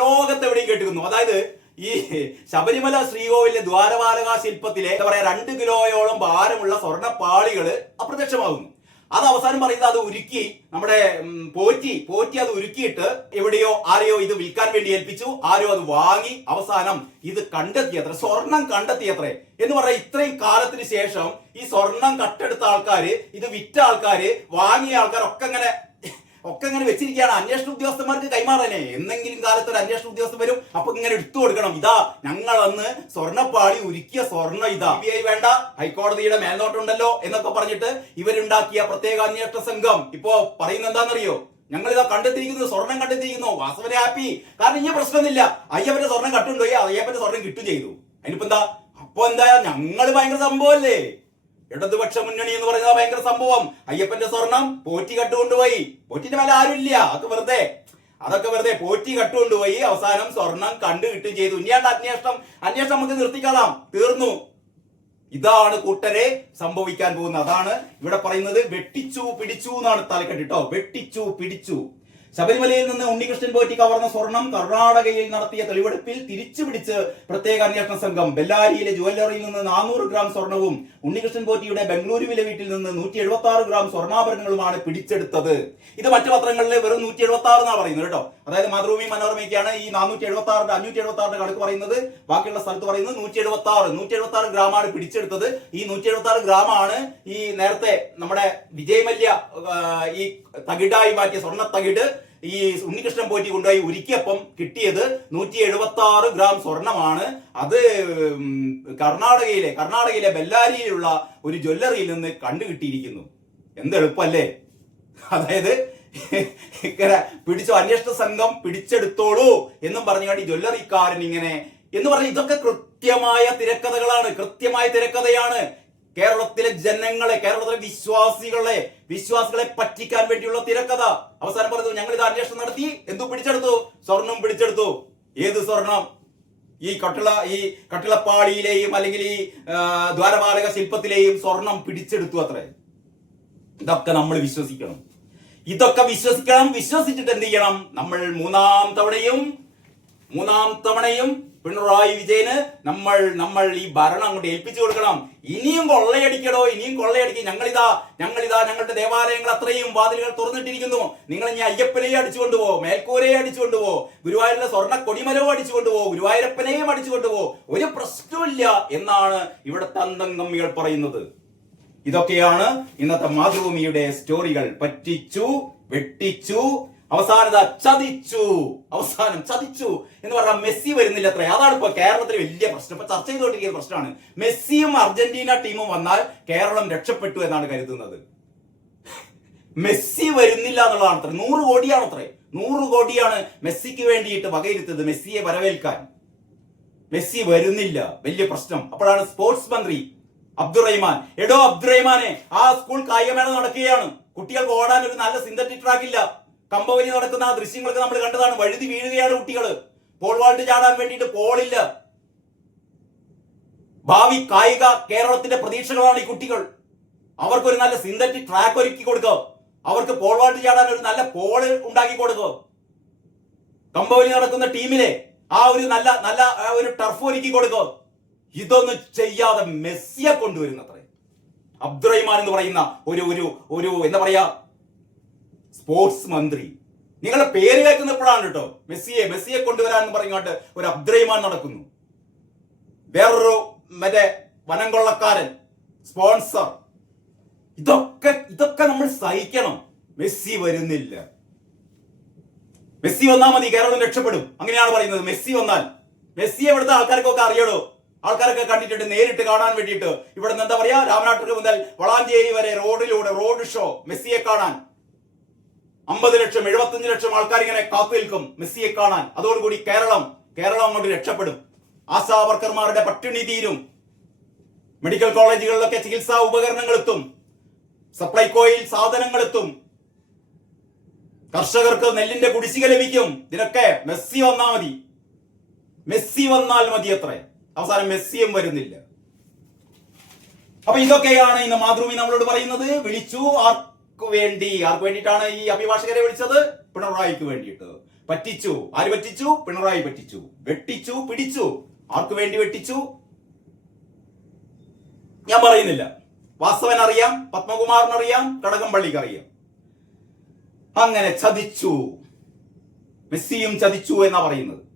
ലോകത്ത് എവിടെയും കേട്ടിരുന്നു. അതായത് ഈ ശബരിമല ശ്രീകോവിലെ ദ്വാരപാലക ശില്പത്തിലെ എന്താ പറയാ 2 കിലോയോളം ഭാരമുള്ള സ്വർണ്ണപ്പാളികള് അപ്രത്യക്ഷമാകുന്നു. അത് അവസാനം പറയുന്നത് അത് ഉരുക്കി നമ്മുടെ പോറ്റി അത് ഉരുക്കിയിട്ട് എവിടെയോ ആരെയോ ഇത് വിൽക്കാൻ വേണ്ടി ഏൽപ്പിച്ചു, ആരോ അത് വാങ്ങി, അവസാനം ഇത് കണ്ടെത്തിയത്ര, സ്വർണം കണ്ടെത്തിയത്രേ എന്ന് പറഞ്ഞാൽ ഇത്രയും കാലത്തിന് ശേഷം ഈ സ്വർണം കട്ടെടുത്ത ആൾക്കാര്, ഇത് വിറ്റ ആൾക്കാര്, വാങ്ങിയ ആൾക്കാരൊക്കെ ഇങ്ങനെ വെച്ചിരിക്കുകയാണ്. അന്വേഷണ ഉദ്യോഗസ്ഥന്മാർക്ക് കൈമാറാനേ എന്നെങ്കിലും കാലത്ത് ഒരു അന്വേഷണ ഉദ്യോഗസ്ഥൻ വരും, അപ്പൊ ഇങ്ങനെ എടുത്തു കൊടുക്കണം. ഇതാ ഞങ്ങൾ അന്ന് സ്വർണ്ണപ്പാളി ഉരുക്കിയ സ്വർണ്ണ ഇതാ, CBI വേണ്ട, ഹൈക്കോടതിയുടെ മേൽനോട്ടുണ്ടല്ലോ എന്നൊക്കെ പറഞ്ഞിട്ട് ഇവരുണ്ടാക്കിയ പ്രത്യേക അന്വേഷണ സംഘം ഇപ്പോ പറയുന്നത് എന്താണെന്നറിയോ? ഞങ്ങൾ ഇതാ കണ്ടെത്തിയിരിക്കുന്നു, സ്വർണം കണ്ടെത്തിയിരിക്കുന്നു. വാസവന് ഹാപ്പി, കാരണം ഇനി പ്രശ്നമൊന്നുമില്ല. അയ്യപ്പന്റെ സ്വർണം കട്ടുകൊണ്ടുപോയി, അയ്യപ്പന്റെ സ്വർണം കിട്ടും ചെയ്തു. അതിനിപ്പോ എന്താ? അപ്പൊ എന്താ, ഞങ്ങള് ഭയങ്കര സംഭവമല്ലേ? ഇടതുപക്ഷ മുന്നണി എന്ന് പറയുന്നത് ഭയങ്കര സംഭവം. അയ്യപ്പന്റെ സ്വർണം പോറ്റി കട്ടുകൊണ്ടുപോയി. പോറ്റിന്റെ മേലെ ആരുമില്ല, അതൊക്കെ വെറുതെ പോറ്റി കട്ടുകൊണ്ടുപോയി. അവസാനം സ്വർണം കണ്ടു കിട്ടുകയും ചെയ്തു. ഇനിയാണ്ട് അന്വേഷണം നമുക്ക് നിർത്തിക്കളാം, തീർന്നു. ഇതാണ് കൂട്ടരെ സംഭവിക്കാൻ പോകുന്നത്. അതാണ് ഇവിടെ പറയുന്നത്. വെട്ടിച്ചു പിടിച്ചു എന്നാണ് തലക്കെട്ടിട്ടോ, വെട്ടിച്ചു പിടിച്ചു. ശബരിമലയിൽ നിന്ന് ഉണ്ണികൃഷ്ണൻ പോറ്റി കവർന്ന സ്വർണം കർണാടകയിൽ നടത്തിയ തെളിവെടുപ്പിൽ തിരിച്ചുപിടിച്ച് പ്രത്യേക അന്വേഷണ സംഘം. ബെല്ലാരിയിലെ ജുവല്ലറിയിൽ നിന്ന് 400 ഗ്രാം സ്വർണവും ഉണ്ണികൃഷ്ണൻ പോറ്റിയുടെ ബംഗളൂരുവിലെ വീട്ടിൽ നിന്ന് 176 ഗ്രാം സ്വർണ്ണാഭരണങ്ങളുമാണ് പിടിച്ചെടുത്തത്. ഇത് മറ്റു പത്രങ്ങളിൽ വെറും 176 എന്നാണ് പറയുന്നത് കേട്ടോ. അതായത് മാതൃഭൂമി മനോരമയ്ക്കാണ് ഈ 476 576 കണക്ക് പറയുന്നത്. ബാക്കിയുള്ള സ്ഥലത്ത് പറയുന്നത് 176 ഗ്രാമാണ് പിടിച്ചെടുത്തത്. ഈ 176 ഗ്രാമാണ് ഈ നേരത്തെ നമ്മുടെ വിജയ് മല്യ ഈ തകിടായി മാറ്റിയ സ്വർണ്ണ തകിട് ഈ ഉണ്ണികൃഷ്ണൻ പോറ്റി കൊണ്ടുപോയി ഉരുക്കിയപ്പം കിട്ടിയത് 176 ഗ്രാം സ്വർണമാണ്. അത് കർണാടകയിലെ ബെല്ലാരിയിലുള്ള ഒരു ജ്വല്ലറിയിൽ നിന്ന് കണ്ടുകിട്ടിയിരിക്കുന്നു. എന്ത് എളുപ്പല്ലേ? അതായത് പിടിച്ചു, അന്വേഷണ സംഘം പിടിച്ചെടുത്തോളൂ എന്നും പറഞ്ഞുകൊണ്ട് ഈ ജ്വല്ലറിക്കാരൻ ഇങ്ങനെ എന്ന് പറഞ്ഞ ഇതൊക്കെ കൃത്യമായ തിരക്കഥയാണ്. കേരളത്തിലെ ജനങ്ങളെ, കേരളത്തിലെ വിശ്വാസികളെ പറ്റിക്കാൻ വേണ്ടിയുള്ള തിരക്കഥ. അവസാനം പറഞ്ഞു ഞങ്ങൾ ഇത് അന്വേഷണം നടത്തി, എന്തു പിടിച്ചെടുത്തു? സ്വർണം പിടിച്ചെടുത്തു. ഏത് സ്വർണം? ഈ കട്ടിളപ്പാളിയിലെയും അല്ലെങ്കിൽ ഈ ദ്വാരപാലക ശില്പത്തിലെയും സ്വർണം പിടിച്ചെടുത്തു അത്രേ. ഇതൊക്കെ നമ്മൾ വിശ്വസിക്കണം. വിശ്വസിച്ചിട്ട് എന്ത് ചെയ്യണം? നമ്മൾ മൂന്നാം തവണയും പിണറായി വിജയന് നമ്മൾ ഈ ഭരണം അങ്ങോട്ട് ഏൽപ്പിച്ചു കൊടുക്കണം. ഇനിയും കൊള്ളയടിക്കും. ഞങ്ങളിതാ ഞങ്ങളുടെ ദേവാലയങ്ങൾ അത്രയും വാതിലുകൾ തുറന്നിട്ടിരിക്കുന്നു. നിങ്ങൾ ഇനി അയ്യപ്പനെയും അടിച്ചുകൊണ്ടുപോ, മേൽക്കൂരയെ അടിച്ചുകൊണ്ടുപോ, ഗുരുവായൂരിലെ സ്വർണ്ണ കൊടിമരവും അടിച്ചുകൊണ്ടുപോ, ഗുരുവായൂരപ്പനെയും അടിച്ചുകൊണ്ടുപോ, ഒരു പ്രശ്നമില്ല എന്നാണ് ഇവിടുത്തെ അന്തംഗമ്മികൾ പറയുന്നത്. ഇതൊക്കെയാണ് ഇന്നത്തെ മാതൃഭൂമിയുടെ സ്റ്റോറികൾ. പറ്റിച്ചു, വെട്ടിച്ചു, അവസാനം ചതിച്ചു എന്ന് പറഞ്ഞാൽ മെസ്സി വരുന്നില്ല അത്രേ. അതാണ് ഇപ്പൊ കേരളത്തിലെ വലിയ പ്രശ്നം, ഇപ്പൊ ചർച്ച ചെയ്തുകൊണ്ടിരിക്കുന്ന പ്രശ്നമാണ്. മെസ്സിയും അർജന്റീന ടീമും വന്നാൽ കേരളം രക്ഷപ്പെട്ടു എന്നാണ് കരുതുന്നത്. മെസ്സി വരുന്നില്ല എന്നുള്ളതാണ് അത്ര. 100 കോടിയാണ് അത്രേ. 100 കോടിയാണ് മെസ്സിക്ക് വേണ്ടിയിട്ട് വകയിരുത്തത്, മെസ്സിയെ വരവേൽക്കാൻ. മെസ്സി വരുന്നില്ല, വലിയ പ്രശ്നം. അപ്പോഴാണ് സ്പോർട്സ് മന്ത്രി അബ്ദുറഹിമാൻ, അബ്ദുറഹിമാനെ, ആ സ്കൂൾ കായികമേള നടക്കുകയാണ്, കുട്ടികൾക്ക് ഓടാൻ ഒരു നല്ല സിന്തറ്റിക് ട്രാക്ക് ഇല്ല. കമ്പവലി നടക്കുന്ന ആ ദൃശ്യങ്ങളൊക്കെ നമ്മൾ കണ്ടതാണ്. വഴുതി വീഴുകയാണ് കുട്ടികൾ. പോൾ വാൾട്ട് ചാടാൻ വേണ്ടിയിട്ട് പോളില്ല. ഭാവി കായിക കേരളത്തിന്റെ പ്രതീക്ഷകളാണ് ഈ കുട്ടികൾ. അവർക്കൊരു നല്ല സിന്തറ്റിക് ട്രാക്ക് ഒരുക്കി കൊടുക്കുക, അവർക്ക് പോൾ വാൾട്ട് ചാടാൻ ഒരു നല്ല പോള് ഉണ്ടാക്കി കൊടുക്കുക. കമ്പവലി നടക്കുന്ന ടീമിലെ ആ ഒരു നല്ല ഒരു ടർഫ് ഒരുക്കി കൊടുക്കുക. ഇതൊന്നും ചെയ്യാതെ മെസ്സിയെ കൊണ്ടുവരുന്നത്രേ. അബ്ദുറഹിമാൻ എന്ന് പറയുന്ന ഒരു എന്താ പറയാ സ്പോർട്സ് മന്ത്രി. നിങ്ങളുടെ പേര് കേൾക്കുന്നപ്പോഴാണ് കേട്ടോ മെസ്സിയെ കൊണ്ടുവരാൻ എന്ന് പറഞ്ഞുകൊണ്ട് ഒരു അബ്ദുറഹിമാൻ നടക്കുന്നു. വേറൊരു വനം കൊള്ളക്കാരൻ സ്പോൺസർ. ഇതൊക്കെ നമ്മൾ സഹിക്കണം. മെസ്സി വരുന്നില്ല. മെസ്സി വന്നാൽ മതി, കേരളം രക്ഷപ്പെടും, അങ്ങനെയാണ് പറയുന്നത്. മെസ്സിയെ ഇവിടുത്തെ ആൾക്കാർക്കൊക്കെ അറിയണോ? ആൾക്കാരൊക്കെ കണ്ടിട്ടുണ്ട്, നേരിട്ട് കാണാൻ വേണ്ടിയിട്ട്. ഇവിടെ നിന്ന് എന്താ പറയാ, രാമനാട്ടുകര മുതൽ വളാഞ്ചേരി വരെ റോഡ് ഷോ മെസ്സിയെ കാണാൻ 50 ലക്ഷം 75 ലക്ഷം ആൾക്കാർ ഇങ്ങനെ കാത്തു നിൽക്കും മെസ്സിയെ കാണാൻ. അതോടുകൂടി കേരളം അങ്ങോട്ട് രക്ഷപ്പെടും. ആശാ വർക്കർമാരുടെ പട്ടിണി തീരും. മെഡിക്കൽ കോളേജുകളിലൊക്കെ ചികിത്സാ ഉപകരണങ്ങൾ എത്തും. സപ്ലൈകോയിൽ സാധനങ്ങൾ എത്തും. കർഷകർക്ക് നെല്ലിന്റെ കുടിശ്ശിക ലഭിക്കും. ഇതിനൊക്കെ മെസ്സി വന്നാൽ മതി അത്രേ. അവസാനം മെസ്സിയും വരുന്നില്ല. അപ്പൊ ഇതൊക്കെയാണ് ഇന്ന് മാതൃഭൂമി നമ്മളോട് പറയുന്നത്. വിളിച്ചു ആർക്ക് വേണ്ടിയിട്ടാണ് ഈ അഭിഭാഷകരെ വിളിച്ചത്? പിണറായിക്ക് വേണ്ടിയിട്ട്. പറ്റിച്ചു. ആര് പറ്റിച്ചു? പിണറായി പറ്റിച്ചു. വെട്ടിച്ചു, പിടിച്ചു. ആർക്ക് വേണ്ടി വെട്ടിച്ചു? ഞാൻ പറയുന്നില്ല. വാസവൻ അറിയാം, പത്മകുമാറിനറിയാം, കടകംപള്ളിക്ക് അറിയാം. അങ്ങനെ ചതിച്ചു. മെസ്സിയും ചതിച്ചു എന്നാ പറയുന്നത്.